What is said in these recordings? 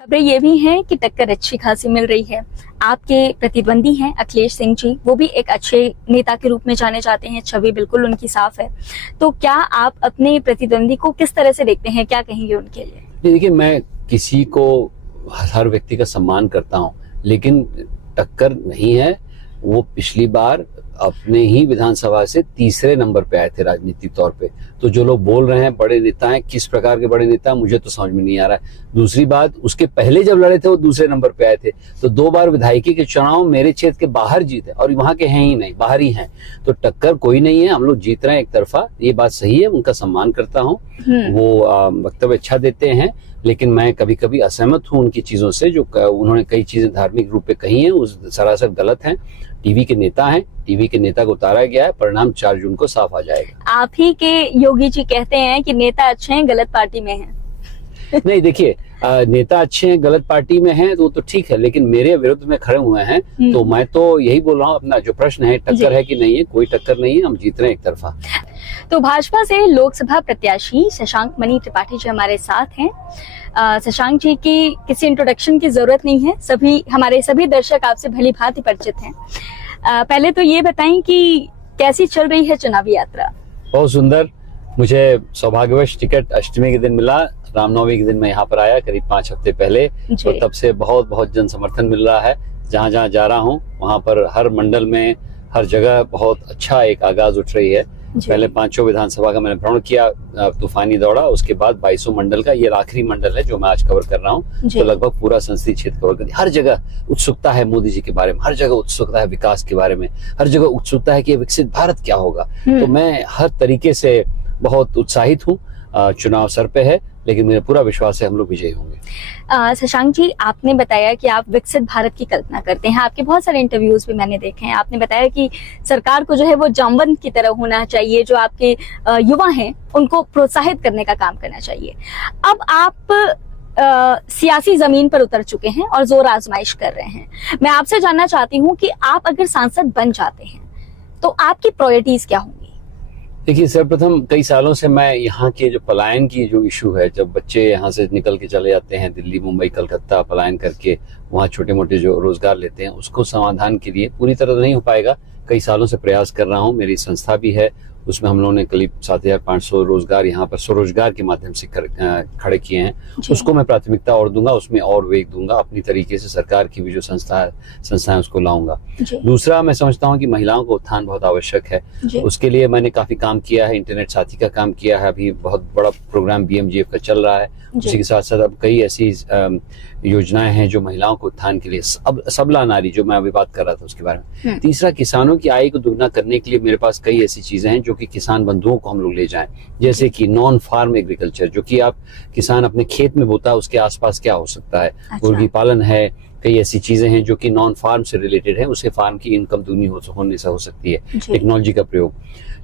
खबरें ये भी हैं कि टक्कर अच्छी खासी मिल रही है। आपके प्रतिद्वंदी हैं अखिलेश सिंह जी, वो भी एक अच्छे नेता के रूप में जाने जाते हैं, छवि बिल्कुल उनकी साफ है। तो क्या आप अपने प्रतिद्वंदी को किस तरह से देखते हैं, क्या कहेंगे उनके लिए? देखिए, मैं किसी को, हर व्यक्ति का सम्मान करता हूँ, लेकिन टक्कर नहीं है। वो पिछली बार अपने ही विधानसभा से तीसरे नंबर पे आए थे राजनीतिक तौर पे। तो जो लोग बोल रहे हैं बड़े नेता हैं, किस प्रकार के बड़े नेता, मुझे तो समझ में नहीं आ रहा है। दूसरी बात, उसके पहले जब लड़े थे वो दूसरे नंबर पे आए थे। तो 2 बार विधायकी के चुनाव मेरे क्षेत्र के बाहर जीते, और वहां के हैं ही नहीं, बाहर ही हैं। तो टक्कर कोई नहीं है, हम लोग जीत रहे हैं एक तरफा। ये बात सही है, उनका सम्मान करता हूँ। वो वक्तव्य अच्छा देते हैं, लेकिन मैं कभी कभी असहमत हूँ उनकी चीजों से। जो उन्होंने कई चीजें धार्मिक रूप पे कही हैं, उस सरासर गलत हैं। टीवी के नेता हैं, टीवी के नेता को उतारा गया है, परिणाम 4 जून को साफ आ जाएगा। आप ही के योगी जी कहते हैं कि नेता अच्छे हैं, गलत पार्टी में हैं। नहीं, देखिए, नेता अच्छे हैं, गलत पार्टी में हैं, तो ठीक है, लेकिन मेरे विरुद्ध में खड़े हुए हैं। तो मैं तो यही बोल रहा हूँ, अपना जो प्रश्न है, टक्कर है कि नहीं है, कोई टक्कर नहीं है, हम जीत रहे हैं एक तरफा। तो भाजपा से लोकसभा प्रत्याशी शशांक मणि त्रिपाठी जी हमारे साथ हैं। शशांक जी की किसी इंट्रोडक्शन की जरूरत नहीं है, हमारे सभी दर्शक आपसे भली भांति परिचित हैं। पहले तो ये बताएं कि कैसी चल रही है चुनावी यात्रा? बहुत सुंदर। मुझे सौभाग्यवश टिकट अष्टमी के दिन मिला, रामनवमी के दिन मैं यहाँ पर आया करीब 5 हफ्ते पहले। तो तब से बहुत बहुत जन समर्थन मिल रहा है। जहाँ जहाँ जा रहा हूँ वहाँ पर हर मंडल में, हर जगह बहुत अच्छा एक आगाज उठ रही है। पहले 5 विधानसभा का मैंने भ्रमण किया, तूफानी दौड़ा, उसके बाद 22 मंडल का, ये आखिरी मंडल है जो मैं आज कवर कर रहा हूँ। तो लगभग पूरा संसदीय क्षेत्र कवर कर दिया। हर जगह उत्सुकता है मोदी जी के बारे में, हर जगह उत्सुकता है विकास के बारे में, हर जगह उत्सुकता है कि विकसित भारत क्या होगा। तो मैं हर तरीके से बहुत उत्साहित हूँ। चुनाव सर पे है, लेकिन मेरा पूरा विश्वास है हम लोग विजयी होंगे। शशांक जी, आपने बताया कि आप विकसित भारत की कल्पना करते हैं। आपके बहुत सारे इंटरव्यूज भी मैंने देखे हैं। आपने बताया कि सरकार को जो है वो जामवंत की तरह होना चाहिए, जो आपके युवा हैं उनको प्रोत्साहित करने का काम करना चाहिए। अब आप सियासी जमीन पर उतर चुके हैं और जोर आजमाइश कर रहे हैं। मैं आपसे जानना चाहती हूँ कि आप अगर सांसद बन जाते हैं तो आपकी प्रायोरिटीज क्या होंगी? देखिए, सर्वप्रथम कई सालों से मैं यहाँ के जो पलायन की जो इशू है, जब बच्चे यहाँ से निकल के चले जाते हैं दिल्ली, मुंबई, कलकत्ता पलायन करके, वहाँ छोटे मोटे जो रोजगार लेते हैं, उसको समाधान के लिए पूरी तरह तो नहीं हो पाएगा, कई सालों से प्रयास कर रहा हूँ। मेरी संस्था भी है, उसमें हम लोगों ने करीब 7500 रोजगार यहाँ पर स्वरोजगार के माध्यम से खड़े किए हैं। उसको मैं प्राथमिकता और दूंगा, उसमें और वेग दूंगा। अपनी तरीके से सरकार की भी जो संस्थाएं उसको लाऊंगा। दूसरा, मैं समझता हूँ कि महिलाओं को उत्थान बहुत आवश्यक है। उसके लिए मैंने काफी काम किया है, इंटरनेट साथी का काम किया है, अभी बहुत बड़ा प्रोग्राम BMGF का चल रहा है। उसी के साथ साथ अब कई ऐसी योजनाएं हैं जो महिलाओं को उत्थान के लिए, अब सबला नारी जो मैं अभी बात कर रहा था उसके बारे में। तीसरा, किसानों की आय को दुगना करने के लिए मेरे पास कई ऐसी चीजें हैं जो कि किसान बंधुओं को हम लोग ले जाएं। जैसे कि नॉन फार्म एग्रीकल्चर, जो कि आप किसान अपने खेत में बोता है, उसके आसपास क्या हो सकता है, मुर्गी पालन है, कई ऐसी चीजें हैं जो कि नॉन फार्म से रिलेटेड है, उससे फार्म की इनकम दुगनी होने से हो सकती है, टेक्नोलॉजी का प्रयोग।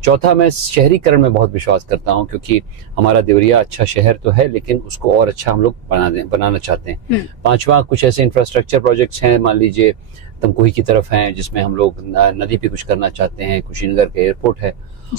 चौथा, मैं शहरीकरण में बहुत विश्वास करता हूं, क्योंकि हमारा देवरिया अच्छा शहर तो है, लेकिन उसको और अच्छा हम लोग बनाना चाहते हैं। 5वां, कुछ ऐसे इंफ्रास्ट्रक्चर प्रोजेक्ट्स हैं, मान लीजिए तमकुही की तरफ हैं, जिसमें हम लोग नदी पे कुछ करना चाहते हैं, कुशीनगर का एयरपोर्ट है।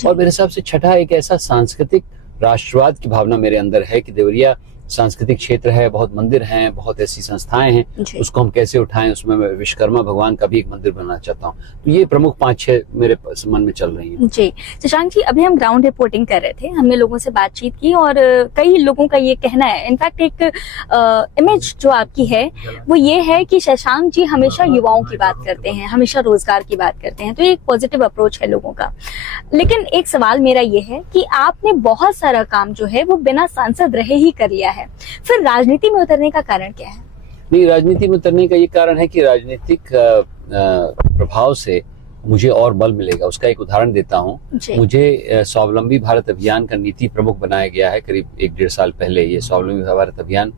और मेरे हिसाब से छठा, एक ऐसा सांस्कृतिक राष्ट्रवाद की भावना मेरे अंदर है कि देवरिया सांस्कृतिक क्षेत्र है, बहुत मंदिर हैं, बहुत ऐसी संस्थाएं हैं, उसको हम कैसे उठाएं। उसमें मैं विश्वकर्मा भगवान का भी एक मंदिर बनाना चाहता हूं। तो ये प्रमुख 5-6 मेरे मन में चल रही हैं। जी शशांक जी, अभी हम ग्राउंड रिपोर्टिंग कर रहे थे, हमने लोगों से बातचीत की और कई लोगों का ये कहना है, इनफैक्ट एक इमेज जो आपकी है वो ये है कि शशांक जी हमेशा युवाओं की बात करते हैं, हमेशा रोजगार की बात करते हैं। तो ये एक पॉजिटिव अप्रोच है लोगों का। लेकिन एक सवाल मेरा ये है कि आपने बहुत सारा काम जो है वो बिना सांसद रहे ही कर लिया है, फिर राजनीति में उतरने का कारण क्या है? नहीं, राजनीति में उतरने का ये कारण है कि राजनीतिक प्रभाव से मुझे और बल मिलेगा। उसका एक उदाहरण देता हूँ। मुझे स्वावलंबी भारत अभियान का नीति प्रमुख बनाया गया है करीब 1-1.5 साल पहले। ये स्वावलंबी भारत अभियान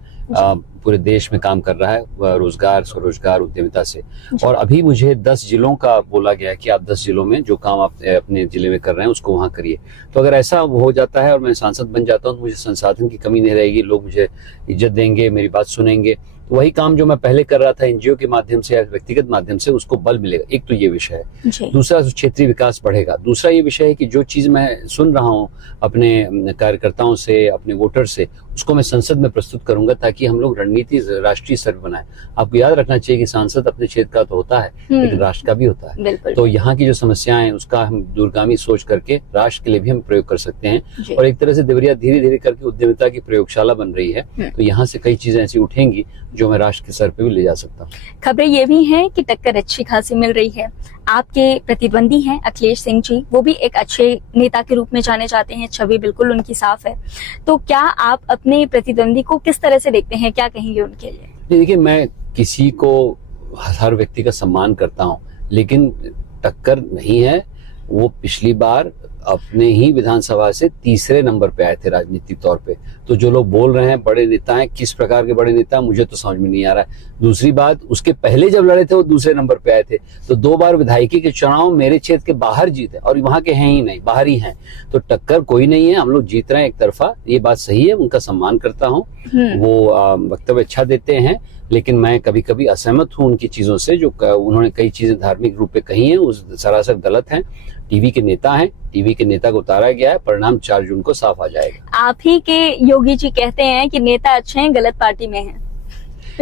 पूरे देश में काम कर रहा है, रोजगार, स्वरोजगार, उद्यमिता से। और अभी मुझे 10 जिलों का बोला गया है कि आप 10 जिलों में जो काम आप अपने जिले में कर रहे हैं उसको वहां करिए। तो अगर ऐसा हो जाता है और मैं सांसद बन जाता हूँ तो मुझे संसाधन की कमी नहीं रहेगी, लोग मुझे इज्जत देंगे, मेरी बात सुनेंगे। तो वही काम जो मैं पहले कर रहा था NGO के माध्यम से या व्यक्तिगत माध्यम से, उसको बल मिलेगा। एक तो ये विषय है। दूसरा, क्षेत्रीय विकास बढ़ेगा। दूसरा ये विषय है कि जो चीज मैं सुन रहा हूँ अपने कार्यकर्ताओं से, अपने वोटर से, उसको मैं संसद में प्रस्तुत करूंगा ताकि हम लोग रणनीति राष्ट्रीय स्तर पर बनाए। आपको याद रखना चाहिए कि सांसद अपने क्षेत्र का तो होता है, लेकिन राष्ट्र का भी होता है। तो यहाँ की जो समस्याएं हैं उसका हम दूरगामी सोच करके राष्ट्र के लिए भी हम प्रयोग कर सकते हैं। और एक तरह से देवरिया धीरे धीरे करके उद्यमिता की प्रयोगशाला बन रही है, तो यहाँ से कई चीजें ऐसी उठेंगी जो मैं राष्ट्र के स्तर पे भी ले जा सकता हूँ। खबरें ये भी हैं कि टक्कर अच्छी खासी मिल रही है। आपके प्रतिद्वंदी हैं अखिलेश सिंह जी, वो भी एक अच्छे नेता के रूप में जाने जाते हैं, छवि बिल्कुल उनकी साफ है। तो क्या आप अपने प्रतिद्वंदी को किस तरह से देखते हैं, क्या कहेंगे उनके लिए? देखिए, मैं किसी को, हर व्यक्ति का सम्मान करता हूँ, लेकिन टक्कर नहीं है। वो पिछली बार अपने ही विधानसभा से तीसरे नंबर पे आए थे राजनीतिक तौर पे। तो जो लोग बोल रहे हैं बड़े नेता हैं, किस प्रकार के बड़े नेता, मुझे तो समझ में नहीं आ रहा है। दूसरी बात, उसके पहले जब लड़े थे वो दूसरे नंबर पे आए थे। तो 2 बार विधायकी के चुनाव मेरे क्षेत्र के बाहर जीते, और वहां के हैं ही नहीं, बाहर ही हैं। तो टक्कर कोई नहीं है, हम लोग जीत रहे हैं एक तरफा, ये बात सही है, उनका सम्मान करता हूँ। वो वक्तव्य अच्छा देते हैं, लेकिन मैं कभी कभी असहमत हूँ उनकी चीजों से, जो उन्होंने कई चीजें धार्मिक रूप पे कही हैं, उस सरासर गलत हैं। टीवी के नेता हैं, टीवी के नेता को उतारा गया है, परिणाम 4 जून को साफ आ जाएगा। आप ही के योगी जी कहते हैं कि नेता अच्छे हैं, गलत पार्टी में हैं।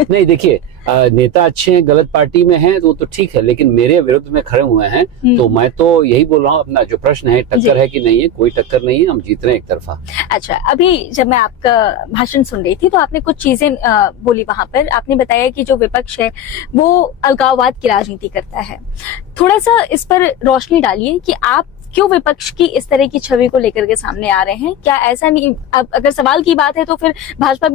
नहीं, देखिए, नेता अच्छे हैं, गलत पार्टी में हैं, तो वो तो ठीक है, लेकिन मेरे विरुद्ध में खड़े हुए हैं, तो मैं तो यही बोल रहा हूँ। अपना जो प्रश्न है, टक्कर है कि नहीं है, कोई टक्कर नहीं है, हम जीत रहे हैं एक तरफा। अच्छा, अभी जब मैं आपका भाषण सुन रही थी तो आपने कुछ चीजें बोली वहां पर। आपने बताया कि जो विपक्ष है वो अलगाववाद की राजनीति करता है। थोड़ा सा इस पर रोशनी डालिए कि आप क्यों विपक्ष की इस तरह की छवि को लेकर के सामने आ रहे हैं। क्या ऐसा नहीं, अब अगर सवाल की बात है तो फिर भाजपा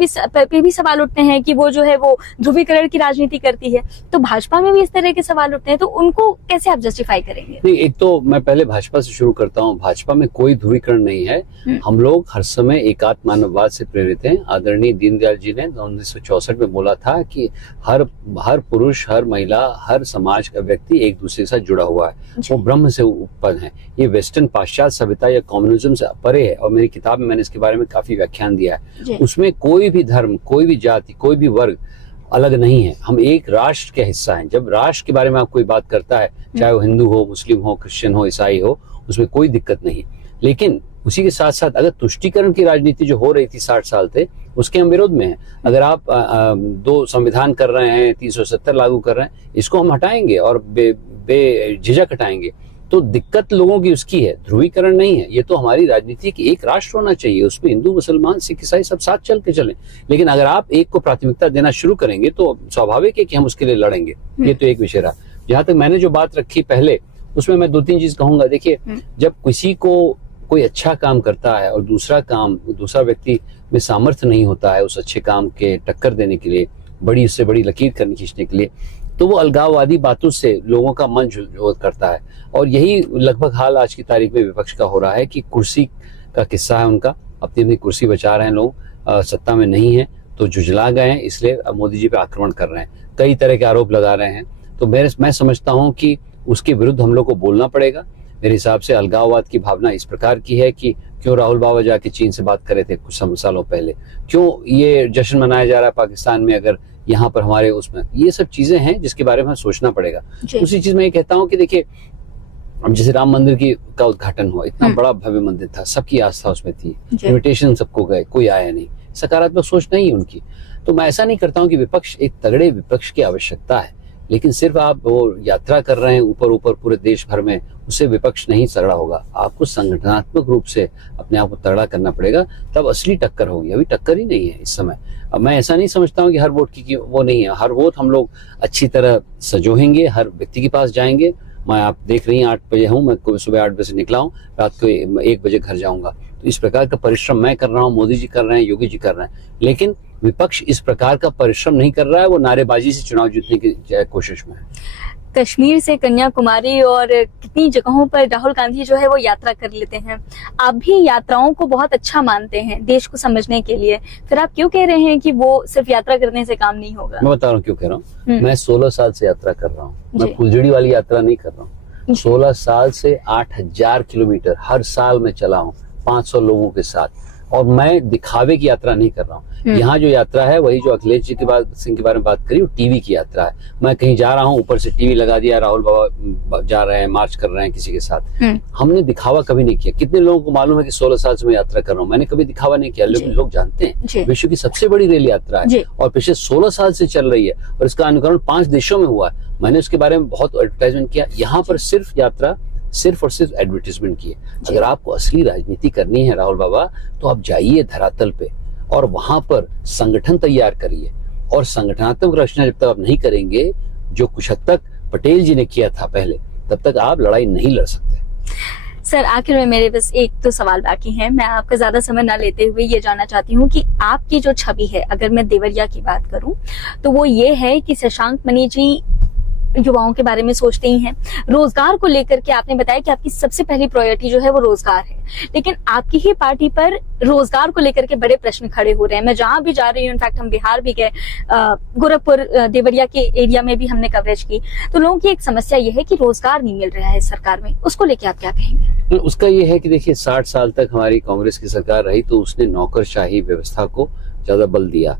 पे भी सवाल उठते हैं कि वो जो है वो ध्रुवीकरण की राजनीति करती है, तो भाजपा में भी इस तरह के सवाल उठते हैं, तो उनको कैसे आप जस्टिफाई करेंगे? नहीं, एक तो मैं पहले भाजपा से शुरू करता हूँ। भाजपा में कोई ध्रुवीकरण नहीं है। हम लोग हर समय एकात्म मानववाद से प्रेरित हैं। आदरणीय दीनदयाल जी ने 1964 में बोला था कि हर पुरुष, हर महिला, हर समाज का व्यक्ति एक दूसरे के साथ जुड़ा हुआ है, वो ब्रह्म से उत्पन्न है। ये वेस्टर्न पाश्चात्य सभ्यता या कम्युनिज्म से परे है, और मेरी किताब में मैंने इसके बारे में काफी व्याख्यान दिया है। उसमें कोई भी धर्म, कोई भी जाति, कोई भी वर्ग अलग नहीं है। हम एक राष्ट्र के हिस्सा हैं। जब राष्ट्र के बारे में आप कोई बात करता है, चाहे वो हिंदू हो, मुस्लिम हो, क्रिश्चियन हो, ईसाई हो, उसमें कोई दिक्कत नहीं। लेकिन उसी के साथ साथ अगर तुष्टीकरण की राजनीति जो हो रही थी 60 साल से, उसके हम विरोध में हैं। अगर आप 2 संविधान कर रहे हैं, 370 लागू कर रहे हैं, इसको हम हटाएंगे और बेझिझक हटाएंगे। तो दिक्कत लोगों की उसकी है, ध्रुवीकरण नहीं है। ये तो हमारी राजनीति की एक राष्ट्र होना चाहिए, उसमें हिंदू, मुसलमान, सिख, ईसाई सब साथ चल के चलें। लेकिन अगर आप एक को प्राथमिकता देना शुरू करेंगे तो स्वाभाविक है कि हम उसके लिए लड़ेंगे। ये तो एक विषय रहा। जहां तक मैंने जो बात रखी पहले, उसमें मैं 2-3 चीज कहूंगा। देखिए, जब किसी को कोई अच्छा काम करता है और दूसरा व्यक्ति में सामर्थ्य नहीं होता है उस अच्छे काम के टक्कर देने के लिए, उससे बड़ी लकीर खींचने के लिए, तो वो अलगाववादी बातों से लोगों का मन करता है। और यही लगभग हाल आज की तारीख में विपक्ष का हो रहा है कि कुर्सी का किस्सा है उनका, अपनी कुर्सी बचा रहे हैं लोग, सत्ता में नहीं है तो जुझला गए हैं, इसलिए मोदी जी पे आक्रमण कर रहे हैं, कई तरह के आरोप लगा रहे हैं। तो मैं समझता हूं कि उसके विरुद्ध हम लोग को बोलना पड़ेगा। मेरे हिसाब से अलगाववाद की भावना इस प्रकार की है कि क्यों राहुल बाबा जाके चीन से बात कर रहे थे कुछ सालों पहले, क्यों ये जश्न मनाया जा रहा है पाकिस्तान में, अगर यहाँ पर हमारे उसमें, ये सब चीजें हैं जिसके बारे में सोचना पड़ेगा। दूसरी चीज मैं ये कहता हूँ कि देखिए, अब जैसे राम मंदिर का उद्घाटन हुआ, इतना बड़ा भव्य मंदिर था, सबकी आस्था उसमें थी, इन्विटेशन सबको गए, कोई आया नहीं, सकारात्मक सोच नहीं है उनकी। तो मैं ऐसा नहीं करता हूँ कि विपक्ष, एक तगड़े विपक्ष की आवश्यकता है, लेकिन सिर्फ आप वो यात्रा कर रहे हैं ऊपर पूरे देश भर में, उससे विपक्ष नहीं तगड़ा होगा। आपको संगठनात्मक रूप से अपने आप को तगड़ा करना पड़ेगा, तब असली टक्कर होगी। अभी टक्कर ही नहीं है इस समय। अब मैं ऐसा नहीं समझता हूँ कि हर वोट की वो नहीं है। हर वोट हम लोग अच्छी तरह सजोएंगे, हर व्यक्ति के पास जाएंगे। मैं, आप देख रही हैं 8 बजे हूँ, मैं सुबह 8 बजे से निकला हूँ, रात को 1 बजे घर जाऊंगा। तो इस प्रकार का परिश्रम मैं कर रहा हूँ, मोदी जी कर रहे हैं, योगी जी कर रहे हैं, लेकिन विपक्ष इस प्रकार का परिश्रम नहीं कर रहा है। वो नारेबाजी से चुनाव जीतने की कोशिश में है। कश्मीर से कन्याकुमारी और कितनी जगहों पर राहुल गांधी जो है वो यात्रा कर लेते हैं। आप भी यात्राओं को बहुत अच्छा मानते हैं देश को समझने के लिए, फिर आप क्यों कह रहे हैं कि वो सिर्फ यात्रा करने से काम नहीं होगा? मैं बता रहा हूँ क्यों कह रहा हूँ। मैं 16 साल से यात्रा कर रहा हूँ, मैं फुलझड़ी वाली यात्रा नहीं कर रहा हूँ। 16 साल से 8000 किलोमीटर हर साल में चला हूँ 500 लोगों के साथ, और मैं दिखावे की यात्रा नहीं कर रहा हूँ। यहाँ जो यात्रा है वही जो अखिलेश जी सिंह के बारे में बात करी, वो टीवी की यात्रा है। मैं कहीं जा रहा हूँ, ऊपर से टीवी लगा दिया, राहुल बाबा जा रहे हैं, मार्च कर रहे हैं किसी के साथ। हमने दिखावा कभी नहीं किया। कितने लोगों को मालूम है कि 16 साल से मैं यात्रा कर रहा हूँ, मैंने कभी दिखावा नहीं किया। लोग जानते हैं विश्व की सबसे बड़ी रेल यात्रा है और पिछले 16 साल से चल रही है और इसका अनुकरण 5 देशों में हुआ है। मैंने उसके बारे में बहुत एडवर्टाइजमेंट किया। यहाँ पर सिर्फ यात्रा सिर्फ और सिर्फ एडवर्टाइजमेंट की है। अगर आपको असली राजनीति करनी है राहुल बाबा, तो आप जाइए धरातल पे और वहां पर संगठन तैयार करिए। और संगठनात्मक रचना जब तक आप नहीं करेंगे, जो कुछ हद तक पटेल जी ने किया था पहले, तब तक आप लड़ाई नहीं लड़ सकते। सर, आखिर में मेरे बस एक तो सवाल बाकी है। मैं आपका ज्यादा समय ना लेते हुए ये जानना चाहती हूँ कि आपकी जो छवि है, अगर मैं देवरिया की बात करूं, तो वो ये है कि शशांक मणि जी युवाओं के बारे में सोचते ही हैं। रोजगार को लेकर के आपने बताया कि आपकी सबसे पहली प्रायोरिटी जो है वो रोजगार है, लेकिन आपकी ही पार्टी पर रोजगार को लेकर के बड़े प्रश्न खड़े हो रहे हैं। मैं जहां भी जा रही हूँ, इनफैक्ट हम बिहार भी गए, गोरखपुर देवरिया के एरिया में भी हमने कवरेज की, तो लोगों की एक समस्या ये है कि रोजगार नहीं मिल रहा है सरकार में। उसको लेके आप क्या कहेंगे? उसका ये है कि देखिए 60 साल तक हमारी कांग्रेस की सरकार रही, तो उसने नौकरशाही व्यवस्था को ज्यादा बल दिया।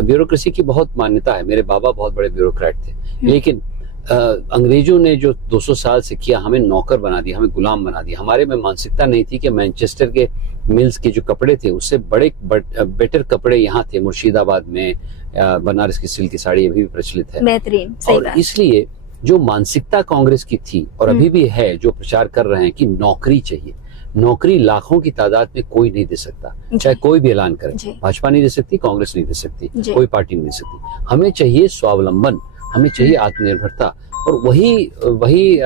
ब्यूरोक्रेसी की बहुत मान्यता है। मेरे बाबा बहुत बड़े ब्यूरोक्रेट थे, लेकिन अंग्रेजों ने जो 200 साल से किया, हमें नौकर बना दिया, हमें गुलाम बना दिया। हमारे में मानसिकता नहीं थी कि मैनचेस्टर के मिल्स के जो कपड़े थे उससे बेटर कपड़े यहाँ थे। मुर्शिदाबाद में बनारस की सिल्क की साड़ी अभी भी प्रचलित है, बेहतरीन। सही और बात। इसलिए जो मानसिकता कांग्रेस की थी और अभी भी है, जो प्रचार कर रहे हैं कि नौकरी चाहिए, नौकरी लाखों की तादाद में कोई नहीं दे सकता, चाहे कोई भी ऐलान करे। भाजपा नहीं दे सकती, कांग्रेस नहीं दे सकती, कोई पार्टी नहीं दे सकती। हमें चाहिए स्वावलंबन, हमें चाहिए आत्मनिर्भरता, और वही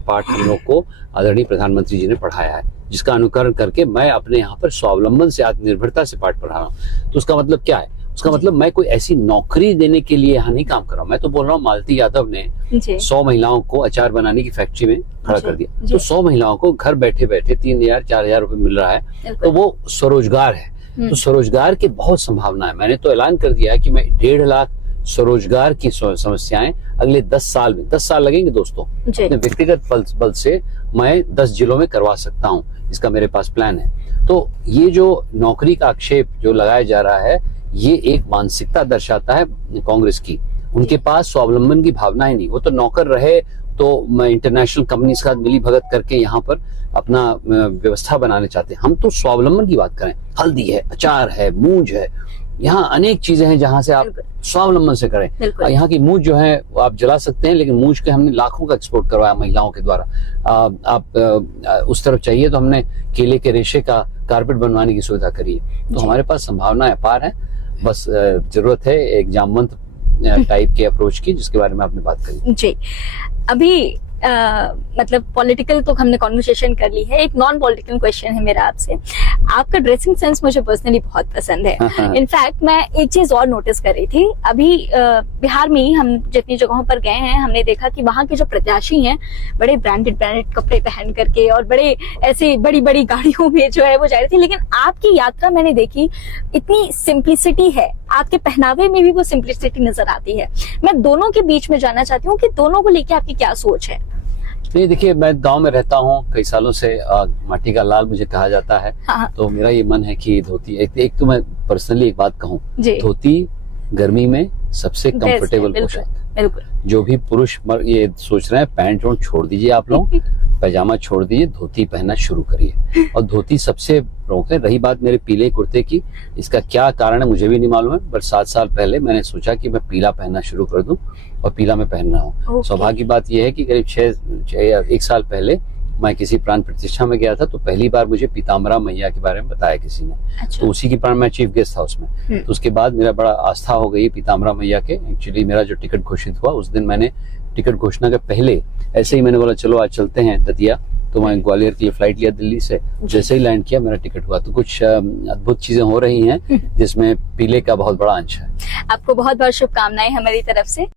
पाठ हम लोग को आदरणीय प्रधानमंत्री जी ने पढ़ाया है, जिसका अनुकरण करके मैं अपने यहाँ पर स्वावलंबन से आत्मनिर्भरता से पाठ पढ़ा रहा हूँ। तो उसका मतलब क्या है? उसका मतलब मैं कोई ऐसी नौकरी देने के लिए यहाँ नहीं काम कर रहा हूँ। मैं तो बोल रहा हूँ, मालती यादव ने 100 महिलाओं को अचार बनाने की फैक्ट्री में खड़ा कर दिया, तो 100 महिलाओं को घर बैठे बैठे 3,000-4,000 रुपए मिल रहा है, तो वो स्वरोजगार है। तो स्वरोजगार की बहुत संभावना है। मैंने तो ऐलान कर दिया है कि मैं 1.5 लाख स्वरोजगार की समस्याएं अगले 10 साल में, 10 साल लगेंगे दोस्तों, अपने व्यक्तिगत बल से मैं 10 जिलों में करवा सकता हूं। इसका मेरे पास प्लान है। तो ये जो नौकरी का आक्षेप जो लगाया जा रहा है, ये एक मानसिकता दर्शाता है कांग्रेस की। उनके पास स्वावलंबन की भावना ही नहीं। वो तो नौकर रहे तो इंटरनेशनल कंपनी के साथ मिली भगत करके यहाँ पर अपना व्यवस्था बनाने चाहते हैं। हम तो स्वावलंबन की बात करें। हल्दी है, अचार है, मूंज है, यहाँ अनेक चीजें हैं जहां से आप स्वावलंबन से करें। यहाँ की मूंज जो है वो आप जला सकते हैं, लेकिन मूंज के हमने लाखों का एक्सपोर्ट करवाया महिलाओं के द्वारा। आप उस तरफ चाहिए तो हमने केले के रेशे का कारपेट बनवाने की सुविधा करी है। तो हमारे पास संभावना अपार है। बस जरूरत है एक जामवंत टाइप के अप्रोच की, जिसके बारे में आपने बात करी। जी, अभी मतलब पॉलिटिकल तो हमने कॉन्वर्सेशन कर ली है। एक नॉन पॉलिटिकल क्वेश्चन है मेरा आपसे। आपका ड्रेसिंग सेंस मुझे पर्सनली बहुत पसंद है। इनफैक्ट मैं एक चीज और नोटिस कर रही थी, अभी बिहार में ही हम जितनी जगहों पर गए हैं, हमने देखा कि वहाँ के जो प्रत्याशी हैं बड़े ब्रांडेड कपड़े पहन करके और बड़े ऐसे बड़ी बड़ी गाड़ियों में जो है वो जा रही थी। लेकिन आपकी यात्रा मैंने देखी, इतनी सिंप्लिसिटी है, आपके पहनावे में भी वो सिंप्लिसिटी नजर आती है। मैं दोनों के बीच में जानना चाहती हूँ कि दोनों को लेके आपकी क्या सोच है? नहीं, देखिए, मैं गांव में रहता हूँ कई सालों से, माटी का लाल मुझे कहा जाता है। तो मेरा ये मन है कि धोती, एक तो मैं पर्सनली एक बात कहूँ, धोती गर्मी में सबसे कंफर्टेबल पोशाक। जो भी पुरुष ये सोच रहे हैं पैंट वैंट छोड़ दीजिए, आप लोग पैजामा छोड़ दीजिए, धोती पहनना शुरू करिए। और धोती सबसे प्रमुख है। रही बात मेरे पीले कुर्ते की, इसका क्या कारण है मुझे भी नहीं मालूम है, बट 7 साल पहले मैंने सोचा कि मैं पीला पहनना शुरू कर दूं और पीला मैं पहन रहा हूँ। सौभाग्य की बात यह है कि करीब 6 या 1 साल पहले मैं किसी प्राण प्रतिष्ठा में गया था, तो पहली बार मुझे पीताम्बरा मैया के बारे में बताया किसी ने। तो उसी की प्राण, मैं चीफ गेस्ट था उसमें। तो उसके बाद मेरा बड़ा आस्था हो गई पीताम्बरा मैया के। एक्चुअली मेरा जो टिकट घोषित हुआ उस दिन, मैंने टिकट घोषणा के पहले ऐसे ही मैंने बोला चलो आज चलते हैं दतिया, तो मैं ग्वालियर के लिए फ्लाइट लिया दिल्ली से। जैसे ही लैंड किया मेरा टिकट हुआ। तो कुछ अद्भुत चीजें हो रही हैं जिसमें पीले का बहुत बड़ा अंश है। आपको बहुत बहुत शुभकामनाएं हमारी तरफ से।